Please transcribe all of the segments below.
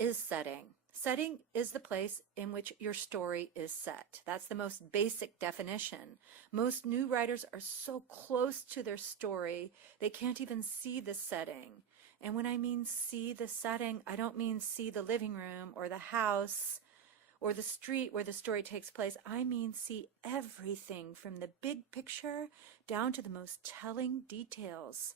is setting? Setting is the place in which your story is set. That's the most basic definition. Most new writers are so close to their story, they can't even see the setting. And when I mean see the setting, I don't mean see the living room or the house or the street where the story takes place. I mean see everything from the big picture down to the most telling details.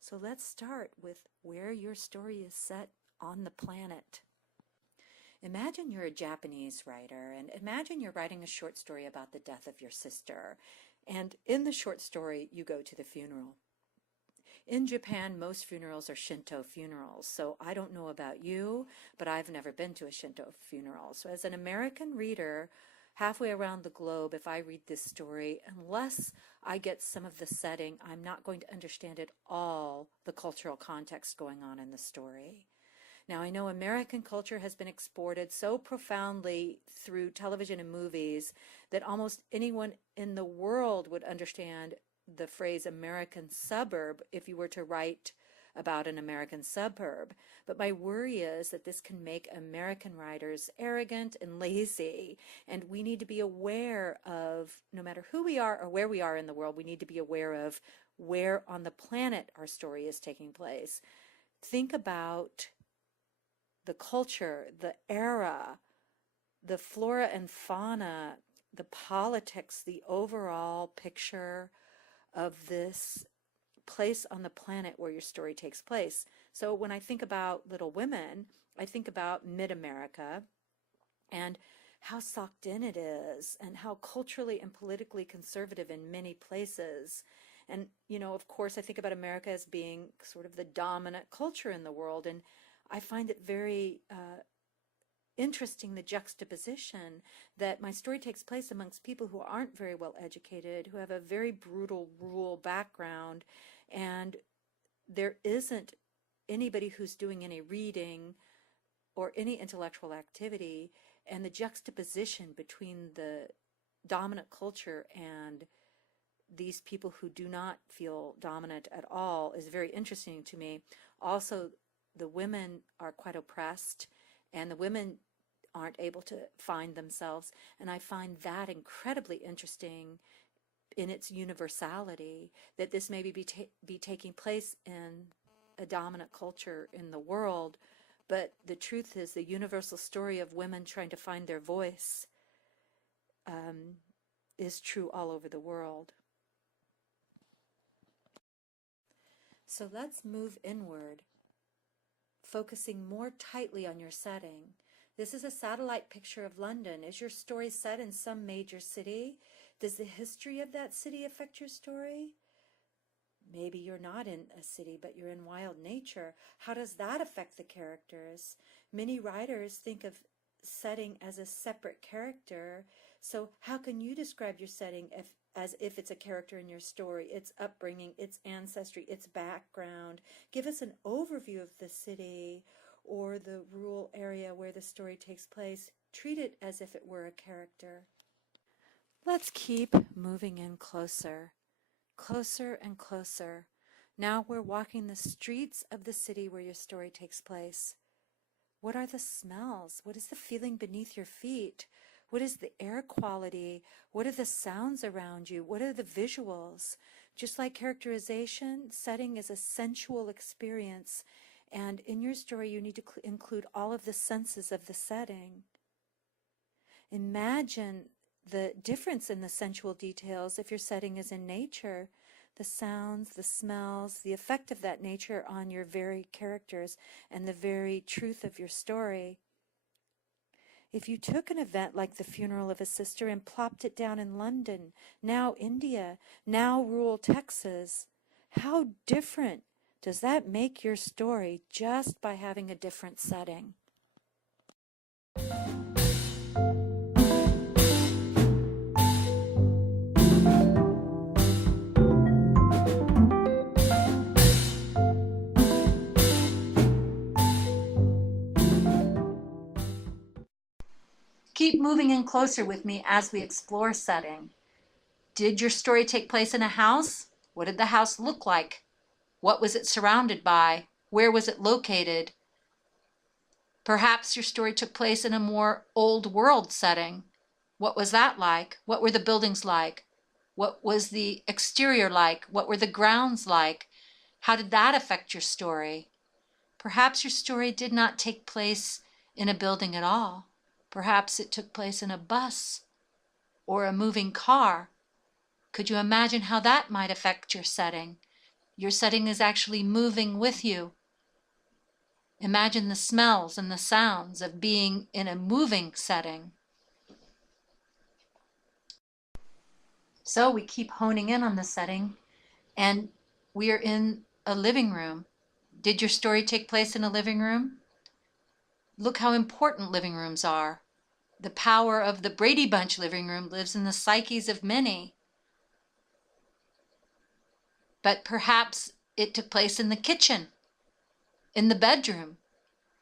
So let's start with where your story is set on the planet. Imagine you're a Japanese writer, and imagine you're writing a short story about the death of your sister. And in the short story, you go to the funeral. In Japan, most funerals are Shinto funerals, so I don't know about you, but I've never been to a Shinto funeral. So as an American reader, halfway around the globe, if I read this story, unless I get some of the setting, I'm not going to understand at all the cultural context going on in the story. Now, I know American culture has been exported so profoundly through television and movies that almost anyone in the world would understand the phrase American suburb if you were to write about an American suburb. But my worry is that this can make American writers arrogant and lazy, and we need to be aware of, no matter who we are or where we are in the world, we need to be aware of where on the planet our story is taking place. Think about the culture, the era, the flora and fauna, the politics, the overall picture of this place on the planet where your story takes place. So when I think about Little Women, I think about mid-America and how socked in it is and how culturally and politically conservative in many places. And, you know, of course, I think about America as being sort of the dominant culture in the world, and I find it very interesting, the juxtaposition that my story takes place amongst people who aren't very well educated, who have a very brutal rural background, and there isn't anybody who's doing any reading or any intellectual activity, and the juxtaposition between the dominant culture and these people who do not feel dominant at all is very interesting to me. Also, the women are quite oppressed, and the women aren't able to find themselves, and I find that incredibly interesting in its universality, that this may be taking place in a dominant culture in the world, but the truth is the universal story of women trying to find their voice is true all over the world. So let's move inward, focusing more tightly on your setting. This is a satellite picture of London. Is your story set in some major city? Does the history of that city affect your story? Maybe you're not in a city, but you're in wild nature. How does that affect the characters? Many writers think of setting as a separate character. So how can you describe your setting as if it's a character in your story, its upbringing, its ancestry, its background? Give us an overview of the city or the rural area where the story takes place. Treat it as if it were a character. Let's keep moving in closer, closer and closer. Now we're walking the streets of the city where your story takes place. What are the smells? What is the feeling beneath your feet? What is the air quality? What are the sounds around you? What are the visuals? Just like characterization, setting is a sensual experience, and in your story you need to include all of the senses of the setting. Imagine the difference in the sensual details if your setting is in nature. The sounds, the smells, the effect of that nature on your very characters and the very truth of your story. If you took an event like the funeral of a sister and plopped it down in London, now India, now rural Texas, how different does that make your story just by having a different setting? Keep moving in closer with me as we explore setting. Did your story take place in a house? What did the house look like? What was it surrounded by? Where was it located? Perhaps your story took place in a more old world setting. What was that like? What were the buildings like? What was the exterior like? What were the grounds like? How did that affect your story? Perhaps your story did not take place in a building at all. Perhaps it took place in a bus or a moving car. Could you imagine how that might affect your setting? Your setting is actually moving with you. Imagine the smells and the sounds of being in a moving setting. So we keep honing in on the setting, and we are in a living room. Did your story take place in a living room? Look how important living rooms are. The power of the Brady Bunch living room lives in the psyches of many. But perhaps it took place in the kitchen, in the bedroom.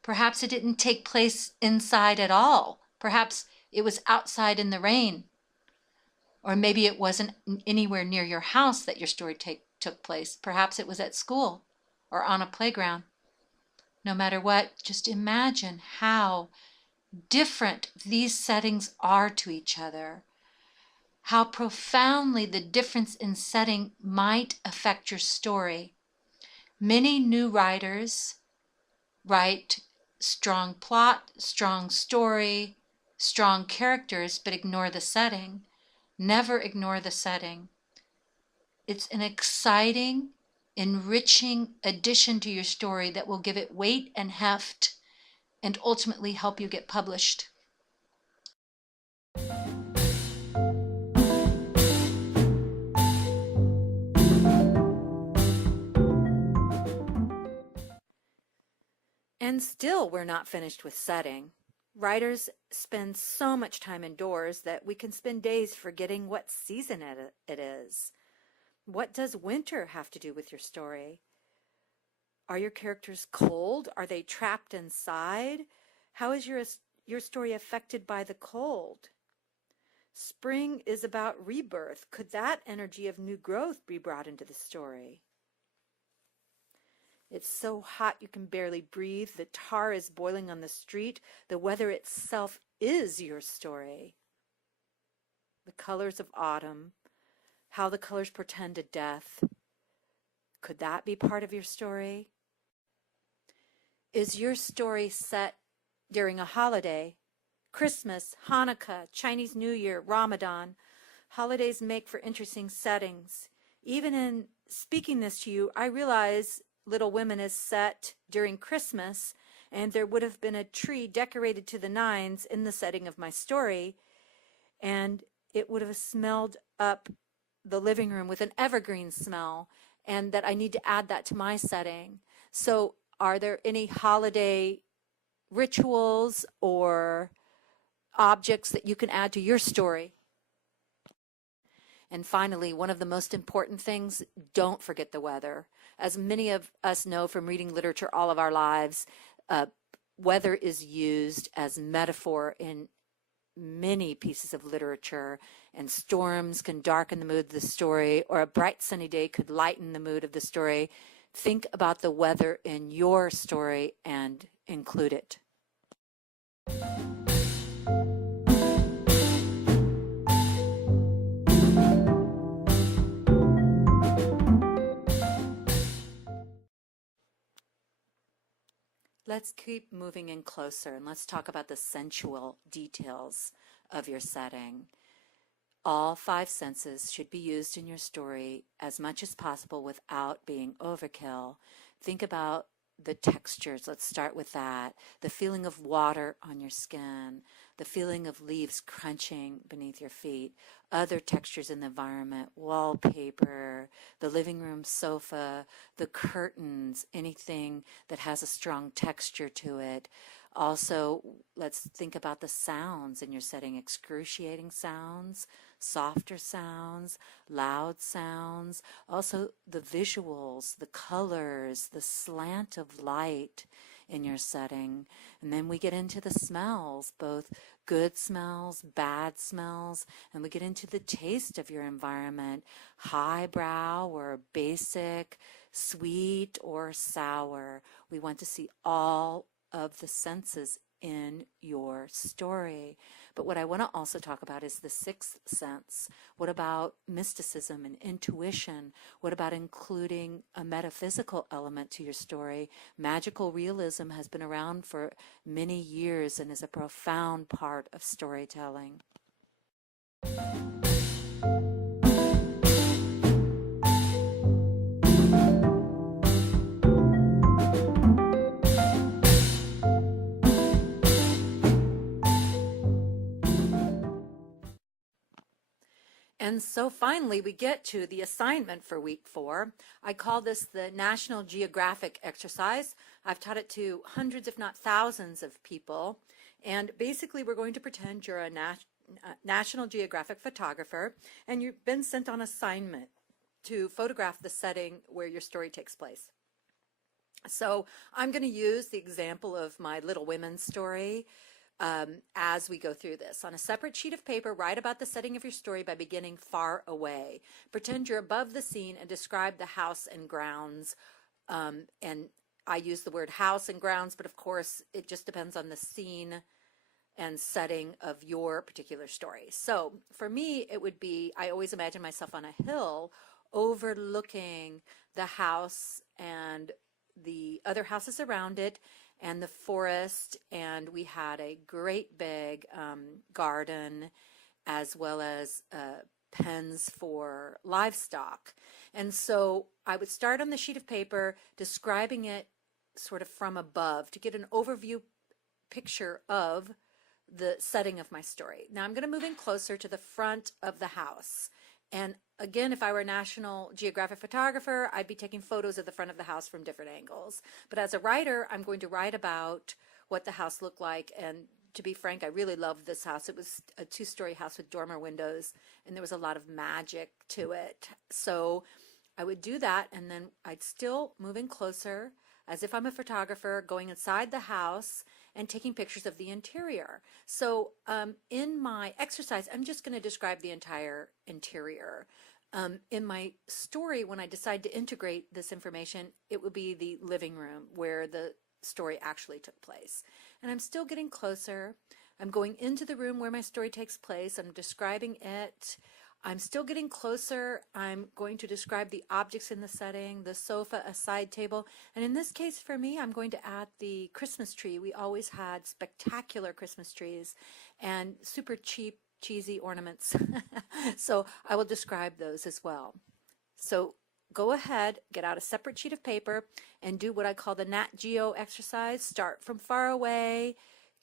Perhaps it didn't take place inside at all. Perhaps it was outside in the rain. Or maybe it wasn't anywhere near your house that your story took place. Perhaps it was at school or on a playground. No matter what, just imagine how different these settings are to each other. How profoundly the difference in setting might affect your story. Many new writers write strong plot, strong story, strong characters, but ignore the setting. Never ignore the setting. It's an exciting, enriching addition to your story that will give it weight and heft and ultimately help you get published. And still, we're not finished with setting. Writers spend so much time indoors that we can spend days forgetting what season it is. What does winter have to do with your story? Are your characters cold? Are they trapped inside? How is your story affected by the cold? Spring is about rebirth. Could that energy of new growth be brought into the story? It's so hot you can barely breathe. The tar is boiling on the street. The weather itself is your story. The colors of autumn, how the colors portend a death. Could that be part of your story? Is your story set during a holiday? Christmas, Hanukkah, Chinese New Year, Ramadan. Holidays make for interesting settings. Even in speaking this to you, I realize Little Women is set during Christmas, and there would have been a tree decorated to the nines in the setting of my story, and it would have smelled up the living room with an evergreen smell, and that I need to add that to my setting. So are there any holiday rituals or objects that you can add to your story? And finally, one of the most important things, don't forget the weather. As many of us know from reading literature all of our lives, weather is used as metaphor in many pieces of literature, and storms can darken the mood of the story, or a bright sunny day could lighten the mood of the story. Think about the weather in your story and include it. Let's keep moving in closer, and let's talk about the sensual details of your setting. All 5 senses should be used in your story as much as possible without being overkill. Think about the textures. Let's start with that. The feeling of water on your skin, the feeling of leaves crunching beneath your feet, other textures in the environment, wallpaper, the living room sofa, the curtains, anything that has a strong texture to it. Also, let's think about the sounds in your setting, excruciating sounds, softer sounds, loud sounds, also the visuals, the colors, the slant of light in your setting. And then we get into the smells, both good smells, bad smells, and we get into the taste of your environment, highbrow or basic, sweet or sour. We want to see all of the senses in your story. But what I want to also talk about is the sixth sense. What about mysticism and intuition? What about including a metaphysical element to your story? Magical realism has been around for many years and is a profound part of storytelling. And so finally, we get to the assignment for week 4. I call this the National Geographic exercise. I've taught it to hundreds, if not thousands of people. And basically, we're going to pretend you're a National Geographic photographer, and you've been sent on assignment to photograph the setting where your story takes place. So I'm going to use the example of my Little Women story as we go through this. On a separate sheet of paper, write about the setting of your story by beginning far away. Pretend you're above the scene and describe the house and grounds. And I use the word house and grounds, but of course it just depends on the scene and setting of your particular story. So for me, it would be, I always imagine myself on a hill overlooking the house and the other houses around it and the forest, and we had a great big garden as well as pens for livestock. And so I would start on the sheet of paper describing it sort of from above to get an overview picture of the setting of my story. Now I'm going to move in closer to the front of the house. And again, if I were a National Geographic photographer, I'd be taking photos of the front of the house from different angles. But as a writer, I'm going to write about what the house looked like. And to be frank, I really loved this house. It was a 2-story house with dormer windows, and there was a lot of magic to it. So I would do that, and then I'd still move in closer as if I'm a photographer, going inside the house and taking pictures of the interior. So in my exercise, I'm just going to describe the entire interior. In my story, when I decide to integrate this information, it would be the living room where the story actually took place. And I'm still getting closer. I'm going into the room where my story takes place. I'm describing it. I'm still getting closer. I'm going to describe the objects in the setting, the sofa, a side table. And in this case, for me, I'm going to add the Christmas tree. We always had spectacular Christmas trees and super cheap, cheesy ornaments. So I will describe those as well. So go ahead, get out a separate sheet of paper and do what I call the Nat Geo exercise. Start from far away.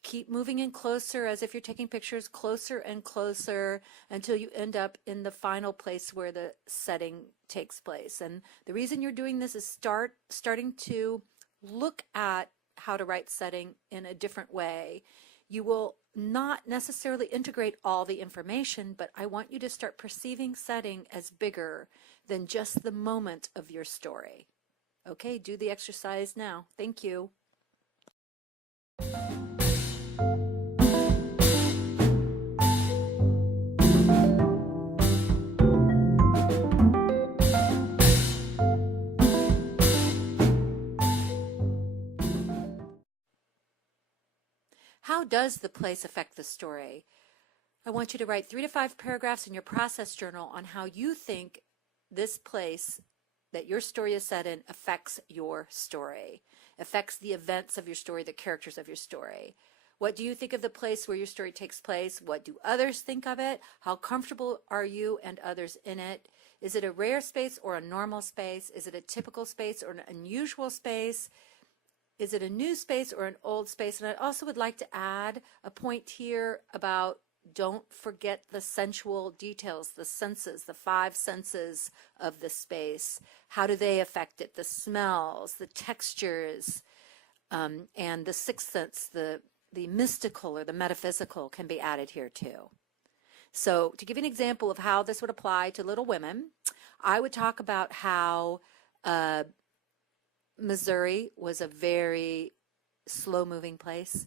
Keep moving in closer as if you're taking pictures, closer and closer until you end up in the final place where the setting takes place. And the reason you're doing this is starting to look at how to write setting in a different way. You will not necessarily integrate all the information, but I want you to start perceiving setting as bigger than just the moment of your story. Okay, do the exercise now. Thank you. How does the place affect the story? I want you to write 3 to 5 paragraphs in your process journal on how you think this place that your story is set in affects your story, affects the events of your story, the characters of your story. What do you think of the place where your story takes place? What do others think of it? How comfortable are you and others in it? Is it a rare space or a normal space? Is it a typical space or an unusual space? Is it a new space or an old space? And I also would like to add a point here about don't forget the sensual details, the senses, the 5 senses of the space. How do they affect it? The smells, the textures, and the 6th sense, the mystical or the metaphysical can be added here too. So to give you an example of how this would apply to Little Women, I would talk about how Missouri was a very slow-moving place.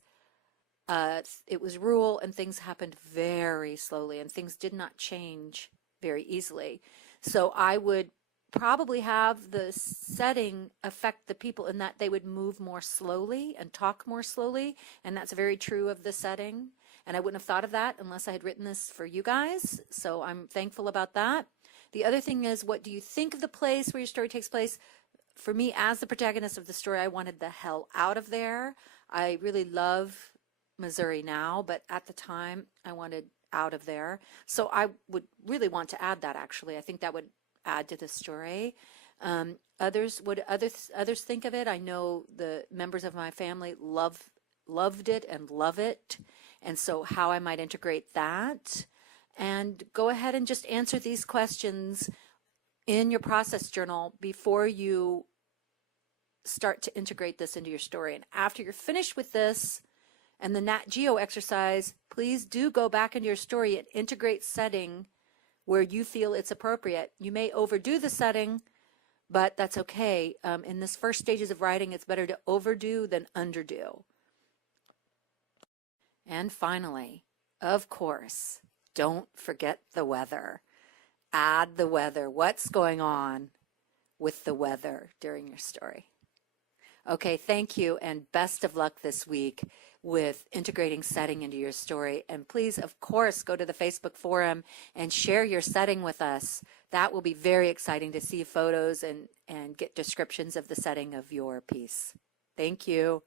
It was rural and things happened very slowly and things did not change very easily. So I would probably have the setting affect the people in that they would move more slowly and talk more slowly. And that's very true of the setting. And I wouldn't have thought of that unless I had written this for you guys. So I'm thankful about that. The other thing is, what do you think of the place where your story takes place? For me, as the protagonist of the story, I wanted the hell out of there. I really love Missouri now, but at the time I wanted out of there. So I would really want to add that, actually. I think that would add to the story. Others think of it? I know the members of my family loved it and love it. And so how I might integrate that. And go ahead and just answer these questions in your process journal before you start to integrate this into your story. And after you're finished with this and the Nat Geo exercise, please do go back into your story and integrate setting where you feel it's appropriate. You may overdo the setting, but that's okay. In this first stages of writing, it's better to overdo than underdo. And finally, of course, don't forget the weather. Add the weather. What's going on with the weather during your story? Okay, thank you, and best of luck this week with integrating setting into your story. And please, of course, go to the Facebook forum and share your setting with us. That will be very exciting to see photos and get descriptions of the setting of your piece. Thank you.